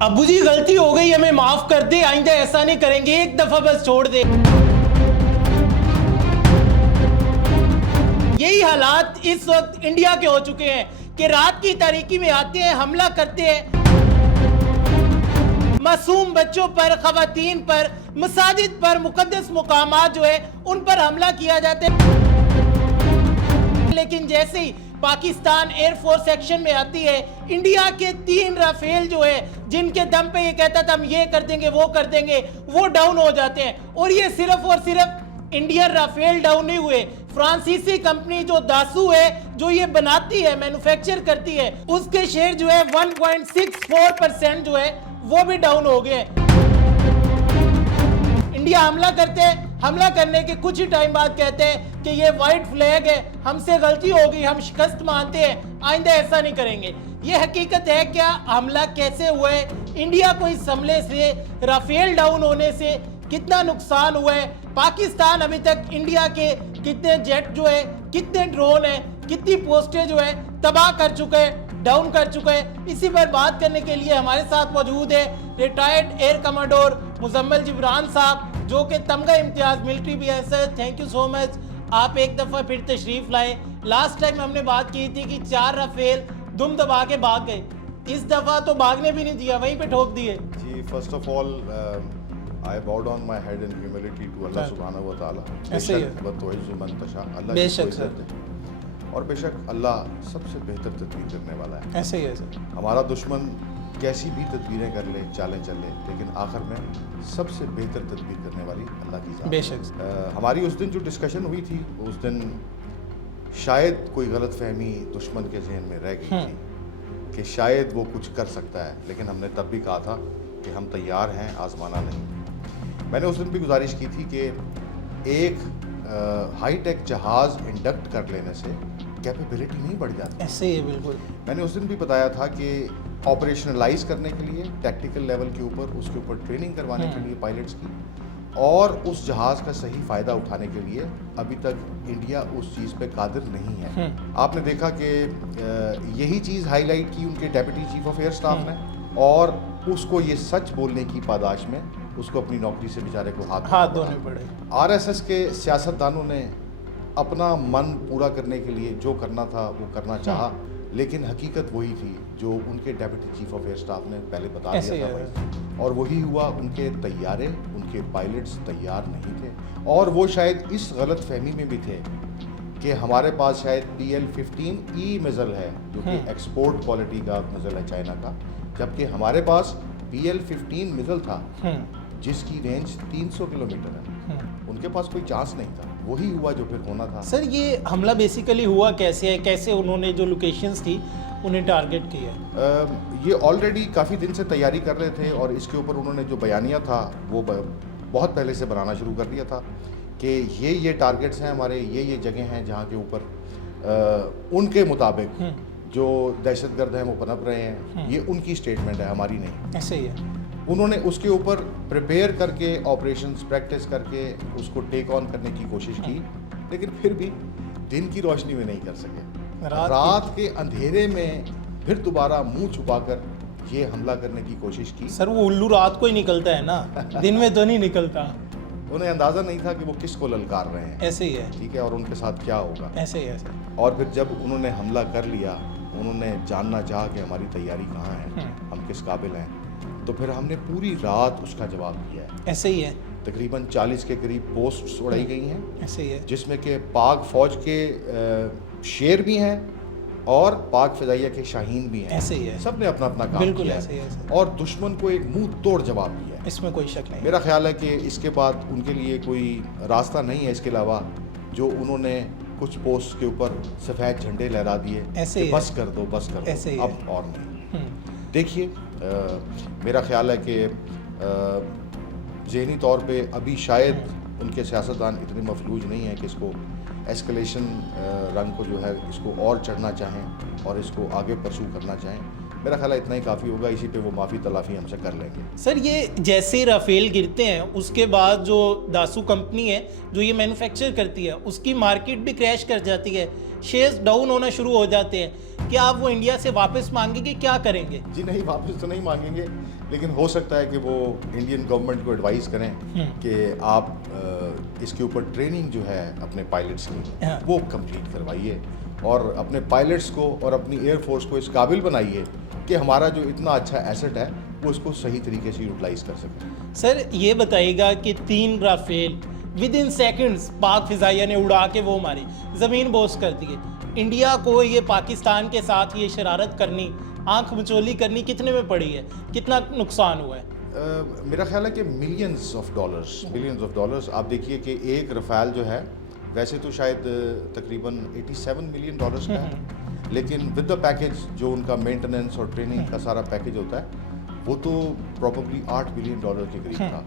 अब्बू जी गलती हो गई, हमें माफ कर दे, आइंदा ऐसा नहीं करेंगे, एक दफा बस छोड़ दे। यही हालात इस वक्त इंडिया के हो चुके हैं कि रात की तारीकी में आते हैं, हमला करते हैं मासूम बच्चों पर, खवातीन पर, मसाजिद पर, मुकद्दस मुकामात जो है उन पर हमला किया जाता है। लेकिन जैसे ही पाकिस्तान एयरफोर्स एक्शन में आती है, इंडिया के 3 राफेल जो है जिनके दम पे ये कहता था हम ये कर देंगे वो कर देंगे, वो डाउन हो जाते हैं। और ये सिर्फ और सिर्फ इंडियन राफेल डाउन नहीं हुए, फ्रांसीसी कंपनी जो दासू है, जो ये बनाती है, मैन्युफैक्चर करती है, उसके शेयर जो है 1.64% जो है वो भी डाउन हो गए। इंडिया हमला करते हैं, हमला करने के कुछ ही टाइम बाद कहते हैं कि ये व्हाइट फ्लैग है, हमसे गलती हो गई, हम शिकस्त मानते हैं, आइंदा ऐसा नहीं करेंगे। ये हकीकत है क्या? हमला कैसे हुआ है? इंडिया को इस हमले से, राफेल डाउन होने से कितना नुकसान हुआ है? पाकिस्तान अभी तक इंडिया के कितने जेट जो है, कितने ड्रोन है, कितनी पोस्टें जो है तबाह कर चुका है, डाउन कर चुका है। इसी पर बात करने के लिए हमारे साथ मौजूद है retired air commodore Muzammil Jibran साहब, जो कि तमगा इम्तियाज मिलिट्री भी है। Sir thank you so much, आप एक दफ़ा फिर तशरीफ़ लाए। लास्ट टाइम हमने बात की थी कि 4 राफेल दुम दबा के भाग गए, इस दफ़ा तो भागने भी नहीं दिया, वहीं पे ठोक दिए। जी, first of all I bow down my head in humility to Allah सुब्हानहू व तआला। ऐसे ही है। बेशक मन तशा, अल्लाह बेशक की कोई इज्जत है। और बेशक अल्लाह सबसे बेहतर तदबीर करने वाला है। ऐसे ही है सर। हमारा दुश्मन कैसी भी तदबीरें कर ले, चालें चल ले, लेकिन आखिर में सबसे बेहतर तदबीर करने वाली अल्लाह की ज़ात। बेशक हमारी उस दिन जो डिस्कशन हुई थी, उस दिन शायद कोई गलतफहमी दुश्मन के जहन में रह गई थी कि शायद वो कुछ कर सकता है, लेकिन हमने तब भी कहा था कि हम तैयार हैं, आजमाना नहीं। मैंने उस दिन भी गुजारिश की थी कि एक हाई टेक जहाज़ इंडक्ट कर लेने से कैपेबिलिटी नहीं बढ़ जाती। ऐसे ही है बिल्कुल। मैंने उस दिन भी बताया था कि ऑपरेशनलाइज करने के लिए टैक्टिकल लेवल के ऊपर, उसके ऊपर ट्रेनिंग करवाने के लिए पायलट्स की, और उस जहाज़ का सही फ़ायदा उठाने के लिए अभी तक इंडिया उस चीज़ पे कादिर नहीं है। आपने देखा कि यही चीज़ हाईलाइट की उनके deputy chief of air staff ने, और उसको ये सच बोलने की पादाश में उसको अपनी नौकरी से बेचारे को हाथ धोने पड़े। आरएसएस के सियासतदानों ने अपना मन पूरा करने के लिए जो करना था वो करना चाहा, लेकिन हकीकत वही थी जो उनके deputy chief of air staff ने पहले बता दिया था भाई, और वही हुआ। उनके तैयारे, उनके पायलट्स तैयार नहीं थे, और वो शायद इस गलत फहमी में भी थे कि हमारे पास शायद PL-15E मिज़ल है, जो कि एक्सपोर्ट क्वालिटी का मिज़ल है चाइना का, जबकि हमारे पास PL-15 मिज़ल था जिसकी रेंज 300 किलोमीटर है। उनके पास कोई चांस नहीं था। वही हुआ जो फिर होना था। सर ये हमला बेसिकली हुआ कैसे है, कैसे उन्होंने जो लोकेशंस थी उन्हें टारगेट किया? ये ऑलरेडी काफ़ी दिन से तैयारी कर रहे थे, और इसके ऊपर उन्होंने जो बयानिया था वो बहुत पहले से बनाना शुरू कर दिया था कि ये टारगेट्स हैं हमारे, ये जगह हैं जहाँ के ऊपर उनके मुताबिक जो दहशतगर्द हैं वो पनप रहे हैं। ये उनकी स्टेटमेंट है, हमारी नहीं। ऐसे ही है। उन्होंने उसके ऊपर प्रिपेयर करके, ऑपरेशंस प्रैक्टिस करके उसको टेक ऑन करने की कोशिश की, लेकिन फिर भी दिन की रोशनी में नहीं कर सके। रात के अंधेरे में फिर दोबारा मुंह छुपाकर ये हमला करने की कोशिश की। सर वो उल्लू रात को ही निकलता है ना, दिन में तो नहीं निकलता। उन्हें अंदाज़ा नहीं था कि वो किसको ललकार रहे हैं। ऐसे ही है। ठीक है, और उनके साथ क्या होगा। ऐसे ही है सर। और फिर जब उन्होंने हमला कर लिया, उन्होंने जानना चाहा कि हमारी तैयारी कहाँ है, हम किस काबिल हैं, तो फिर हमने पूरी रात उसका जवाब दिया है। ऐसे ही है। तकरीबन 40 के करीब पोस्ट उड़ाई गई हैं, ऐसे ही है, जिसमें कि पाक फौज के शेर भी हैं और पाक फ़िज़ाइया के शाहीन भी हैं। ऐसे ही है। सब ने अपना अपना काम बिल्कुल किया ऐसे ही है सर। और दुश्मन को एक मुंह तोड़ जवाब दिया है। इसमें कोई शक नहीं। मेरा ख्याल है कि इसके बाद उनके लिए कोई रास्ता नहीं है इसके अलावा, जो उन्होंने कुछ पोस्ट के ऊपर सफ़ेद झंडे लहरा दिए, ऐसे ही बस कर दो, बस कर ऐसे ही दो, अब और नहीं। देखिए, मेरा ख्याल है कि ज़हनी तौर पे अभी शायद उनके सियासतदान इतने मफलूज नहीं हैं कि इसको एस्केलेशन रंग को जो है इसको और चढ़ना चाहें और इसको आगे परसू करना चाहें। मेरा ख्याल है इतना ही काफ़ी होगा, इसी पे वो माफ़ी तलाफ़ी हमसे कर लेंगे। सर ये जैसे राफेल गिरते हैं उसके बाद जो दासू कंपनी है जो ये मैन्युफैक्चर करती है उसकी मार्केट भी क्रैश कर जाती है, शेयर्स डाउन होना शुरू हो जाते हैं। कि आप वो इंडिया से वापस मांगेंगे, क्या करेंगे? जी नहीं, वापस तो नहीं मांगेंगे, लेकिन हो सकता है कि वो इंडियन गवर्नमेंट को एडवाइस करें कि आप इसके ऊपर ट्रेनिंग जो है अपने पायलट्स की हाँ। वो कंप्लीट करवाइए और अपने पायलट्स को और अपनी एयरफोर्स को इस काबिल बनाइए कि हमारा जो इतना अच्छा एसेट है वो उसको सही तरीके से यूटिलाइज कर सकें। सर ये बताइएगा कि 3 राफेल विद इन सेकेंड्स पाक फिजाइया ने उड़ा के वो मारी, ज़मीन बोस कर दिए। इंडिया को ये पाकिस्तान के साथ ये शरारत करनी, आंख मचोली करनी कितने में पड़ी है, कितना नुकसान हुआ है? मेरा ख्याल है कि मिलियंस ऑफ डॉलर्स। आप देखिए कि एक रफ़ाल जो है वैसे तो शायद तकरीबन $87 मिलियन का है, लेकिन विद द पैकेज जो उनका मेंटेनेंस और ट्रेनिंग का सारा पैकेज होता है वो तो प्रॉबली $8 बिलियन के करीब था।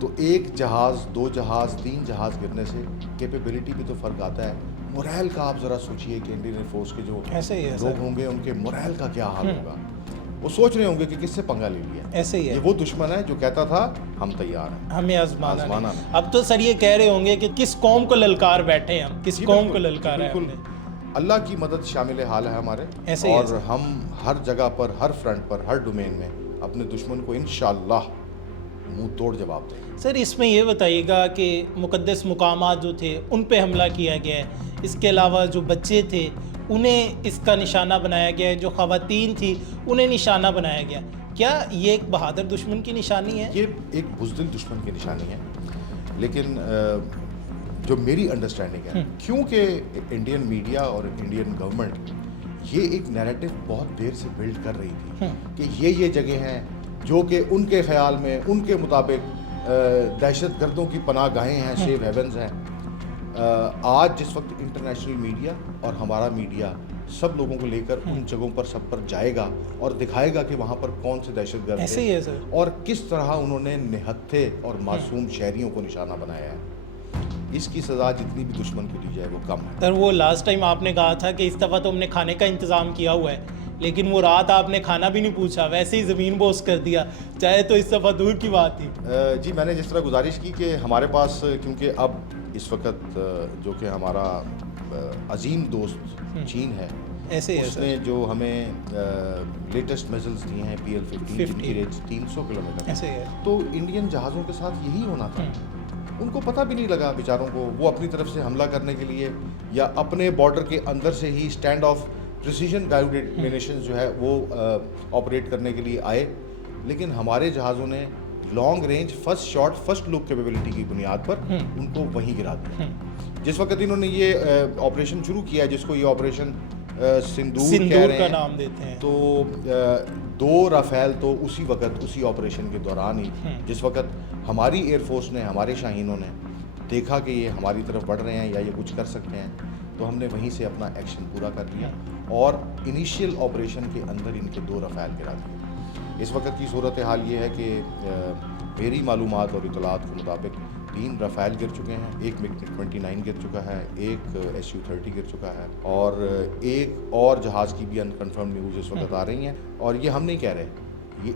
तो एक जहाज़, 2 जहाज़, 3 जहाज़ गिरने से कैपेबिलिटी भी तो फ़र्क आता है। मोरल का आप ज़रा सोचिए कि इंडियन एयरफोर्स के जो ऐसे ही है लोग सर। होंगे उनके मोरल का क्या हाल होगा। वो सोच रहे होंगे कि किससे पंगा ले लिया। ऐसे ही है। ये वो दुश्मन है जो कहता था हम तैयार हैं। हमें आजमाना आजमाना नहीं। नहीं। अब तो सर ये कह रहे होंगे कि किस कौम को ललकार बैठे हैं हम, किस जी, कौम को बिल्कुल, ललकार है बिल्कुल। हमने। अल्लाह की मदद शामिल हाल है हमारे, ऐसे ही है और सर। हम हर जगह पर, हर फ्रंट पर, हर डोमेन में अपने दुश्मन को इंशाअल्लाह मुंह तोड़ जवाब देंगे। सर इसमें ये बताइएगा कि मुक़द्दस मुकामात जो थे उन पे हमला किया गया है, इसके अलावा जो बच्चे थे उन्हें इसका निशाना बनाया गया है, जो ख़वातीन थी उन्हें निशाना बनाया गया। क्या ये एक बहादुर दुश्मन की निशानी है? ये एक बुज़दिल दुश्मन की निशानी है, लेकिन जो मेरी अंडरस्टैंडिंग है, क्योंकि इंडियन मीडिया और इंडियन गवर्नमेंट ये एक नैरेटिव बहुत देर से बिल्ड कर रही थी कि ये जगह हैं जो कि उनके ख्याल में, उनके मुताबिक दहशतगर्दों की पनाहगाहें हैं, सेफ हेवन्स हैं। आज जिस वक्त इंटरनेशनल मीडिया और हमारा मीडिया सब लोगों को लेकर उन जगहों पर सब पर जाएगा और दिखाएगा कि वहाँ पर कौन से दहशतगर्द ऐसे ही है सर। और किस तरह उन्होंने निहत्थे और मासूम शहरियों को निशाना बनाया है, इसकी सज़ा जितनी भी दुश्मन को दी जाए वो कम है। सर वो लास्ट टाइम आपने कहा था कि इस दफ़ा तो हमने खाने का इंतज़ाम किया हुआ है, लेकिन वो रात आपने खाना भी नहीं पूछा, वैसे ही ज़मीन बोस कर दिया, चाहे तो इस दफ़ा दूर की बात थी। जी, मैंने जिस तरह गुजारिश की कि हमारे पास, क्योंकि अब इस वक्त जो कि हमारा अजीम दोस्त चीन है, ऐसे ही है उसने जो हमें लेटेस्ट मिसाइल्स दिए हैं PL-15 जिनकी रेंज 300 किलोमीटर, ऐसे ही है। तो इंडियन जहाज़ों के साथ यही होना था। उनको पता भी नहीं लगा बेचारों को, वो अपनी तरफ से हमला करने के लिए या अपने बॉर्डर के अंदर से ही स्टैंड ऑफ प्रिसीजन गाइडेड मिनेशंस जो है वो ऑपरेट करने के लिए आए, लेकिन हमारे जहाज़ों ने long range first shot first look capability की बुनियाद पर उनको वहीं गिरा दिया। जिस वक्त इन्होंने ये ऑपरेशन शुरू किया, जिसको ये ऑपरेशन सिंदूर कह रहे का हैं, नाम देते हैं, तो 2 राफेल तो उसी वक्त, उसी ऑपरेशन के दौरान ही, जिस वक्त हमारी एयरफोर्स ने, हमारे शाहीनों ने देखा कि ये हमारी तरफ बढ़ रहे हैं या ये कुछ कर सकते हैं, तो हमने वहीं से अपना एक्शन पूरा कर लिया और इनिशियल ऑपरेशन के अंदर इनके 2 राफेल गिरा दिए। इस वक्त की सूरत हाल ये है कि मेरी मालूमात और इतलात के मुताबिक 3 राफेल गिर चुके हैं, एक MiG-29 गिर चुका है, एक Su-30 गिर चुका है, और एक और जहाज़ की भी अनकन्फर्म न्यूज़ इस वक्त आ रही हैं। और ये हम नहीं कह रहे, ये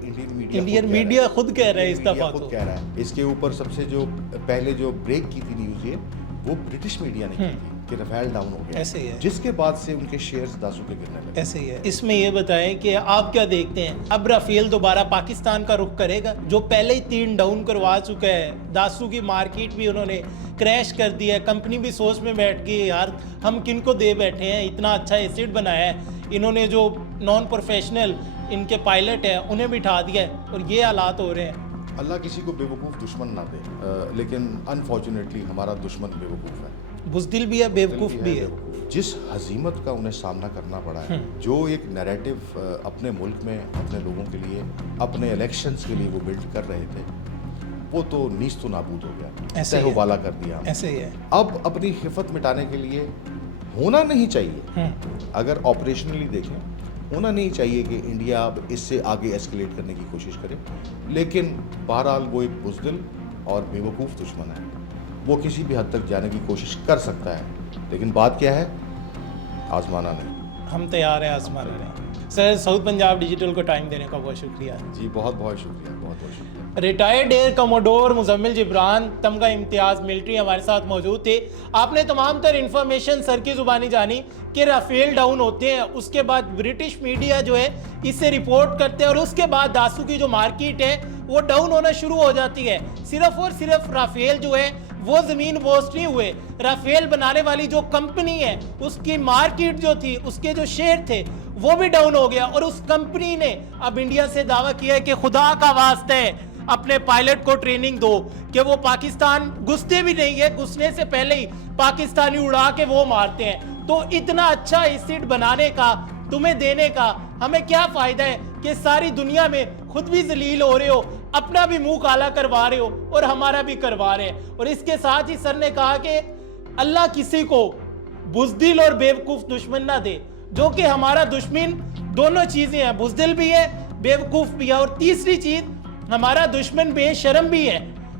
इंडियन मीडिया खुद कह रहा है इस दफ़ा खुद तो। कह रहा है। इसके ऊपर सबसे जो पहले जो ब्रेक की थी न्यूज़, ये वो ब्रिटिश मीडिया ने की थी कि राफेल डाउन हो गया, ऐसे ही है। जिसके बाद से उनके शेयर्स दासों के गिरने लगे। ऐसे ही है। इसमें ये बताएं कि आप क्या देखते हैं, अब राफेल दोबारा पाकिस्तान का रुख करेगा, जो पहले ही 3 डाउन करवा चुका है, दासू की मार्केट भी उन्होंने क्रैश कर दिया है, कंपनी भी सोच में बैठ गई यार हम किन को दे बैठे हैं, इतना अच्छा एसिड बनाया है, इन्होंने जो नॉन प्रोफेशनल इनके पायलट है उन्हें बिठा दिया है और ये हालात हो रहे हैं। अल्लाह किसी को बेवकूफ़ दुश्मन ना दे, लेकिन अनफॉर्चुनेटली हमारा दुश्मन बेवकूफ़ है, बुज़दिल भी है, बेवकूफ़ भी है। बेवकूफ़। जिस हजीमत का उन्हें सामना करना पड़ा है, जो एक नैरेटिव अपने मुल्क में अपने लोगों के लिए, अपने इलेक्शंस के लिए वो बिल्ड कर रहे थे, वो तो नीस्तो नाबूद हो गया, ऐसे ही है। तहवाला कर दिया। ऐसे ही है। अब अपनी खिफत मिटाने के लिए होना नहीं चाहिए, अगर ऑपरेशनली देखें, होना नहीं चाहिए कि इंडिया अब इससे आगे एस्केलेट करने की कोशिश करे, लेकिन बहरहाल वो एक बुज़दिल और बेवकूफ़ दुश्मन है, वो किसी भी हद तक जाने की कोशिश कर सकता है, लेकिन बात क्या है, आजमाना नहीं। हम तैयार हैं आजमाने में। सर साउथ पंजाब डिजिटल को टाइम देने का बहुत शुक्रिया। जी बहुत बहुत शुक्रिया, बहुत बहुत शुक्रिया। Retired air commodore Muzammil Jibran तमगा इम्तियाज़ मिलिट्री हमारे साथ मौजूद थे। आपने तमाम तर इन्फॉर्मेशन सर की ज़ुबानी जानी कि राफेल डाउन होते हैं, उसके बाद ब्रिटिश मीडिया जो है इससे रिपोर्ट करते हैं और उसके बाद दासू की जो मार्केट है वो डाउन होना शुरू हो जाती है। सिर्फ और सिर्फ राफेल जो है वो ज़मीन बोस्ट नहीं हुए, राफेल बनाने वाली जो कंपनी है उसकी मार्केट जो थी, उसके जो शेयर थे वो भी डाउन हो गया। और उस कंपनी ने अब इंडिया से दावा किया है कि खुदा का वास्ते अपने पायलट को ट्रेनिंग दो कि वो पाकिस्तान घुसते भी नहीं है, घुसने से पहले ही पाकिस्तानी उड़ा के वो मारते हैं। तो इतना अच्छा एसिड बनाने का, तुम्हें देने का हमें क्या फायदा है कि सारी दुनिया में खुद भी जलील हो रहे हो, अपना भी मुंह काला करवा रहे हो और हमारा भी करवा रहे हैं। और इसके साथ ही सर ने कहा कि अल्लाह किसी को बुज़दिल और बेवकूफ दुश्मन ना दे, जो कि हमारा दुश्मन दोनों चीजें हैं, बुज़दिल भी है, बेवकूफ भी है। और तीसरी चीज हमारा दुश्मन बेशरम भी है,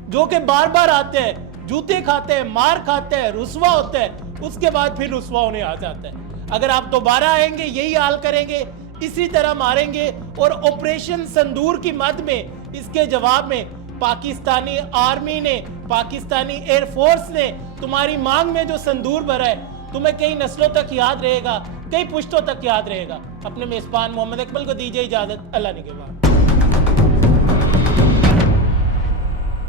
जो कि बार बार आते हैं, जूते खाते हैं, मार खाते हैं, रुसवा होता है, उसके बाद फिर रुसवा होने आ जाता है। अगर आप दोबारा आएंगे यही हाल करेंगे, इसी तरह मारेंगे। और ऑपरेशन संदूर की मद में इसके जवाब में पाकिस्तानी आर्मी ने, पाकिस्तानी एयरफोर्स ने तुम्हारी मांग में जो संदूर भरा है तुम्हें कई नस्लों तक याद रहेगा, कई पुश्तों तक याद रहेगा। अपने मेजबान मोहम्मद इकबाल को दीजिए इजाजत, अल्लाह निगहबान।